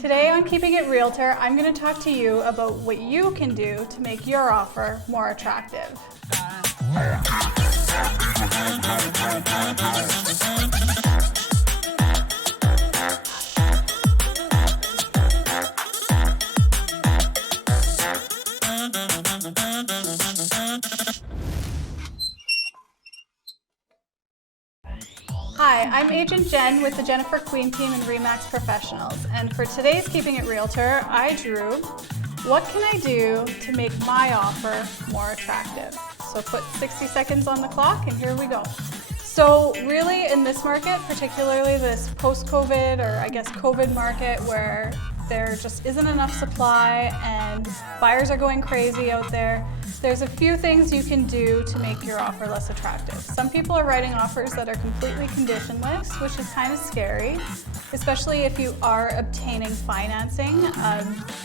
Today on Keeping It Realtor, I'm going to talk to you about what you can do to make your offer more attractive. Hi, I'm Agent Jen with the Jennifer Queen team and RE/MAX Professionals, and for today's Keeping It Realtor, I drew what can I do to make my offer more attractive. So put 60 seconds on the clock and here we go. So really in this market, particularly this post-COVID or I guess COVID market where there just isn't enough supply and buyers are going crazy out there, there's a few things you can do to make your offer less attractive. Some people are writing offers that are completely conditionless, which is kind of scary, especially if you are obtaining financing.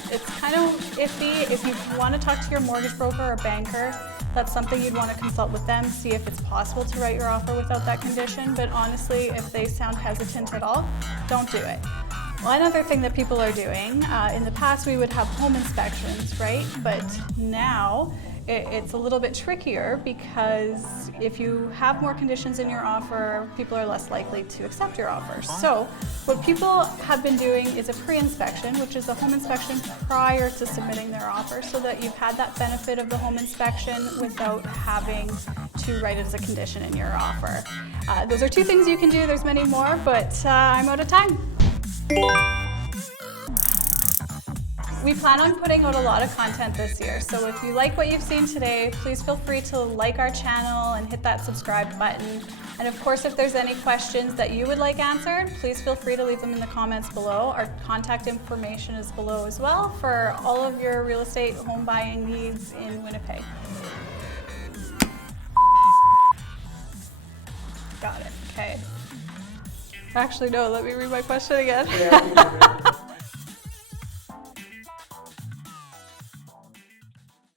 It's kind of iffy. If you want to talk to your mortgage broker or banker, that's something you'd want to consult with them, see if it's possible to write your offer without that condition. But honestly, if they sound hesitant at all, don't do it. One other thing that people are doing, in the past we would have home inspections, right? But now it's a little bit trickier because if you have more conditions in your offer, people are less likely to accept your offer. So what people have been doing is a pre-inspection, which is a home inspection prior to submitting their offer, so that you've had that benefit of the home inspection without having to write it as a condition in your offer. Those are two things you can do. There's many more, but I'm out of time. We plan on putting out a lot of content this year, so if you like what you've seen today, please feel free to like our channel and hit that subscribe button. And of course, if there's any questions that you would like answered, please feel free to leave them in the comments below. Our contact information is below as well for all of your real estate home buying needs in Winnipeg. Got it, okay. Actually, no, let me read my question again.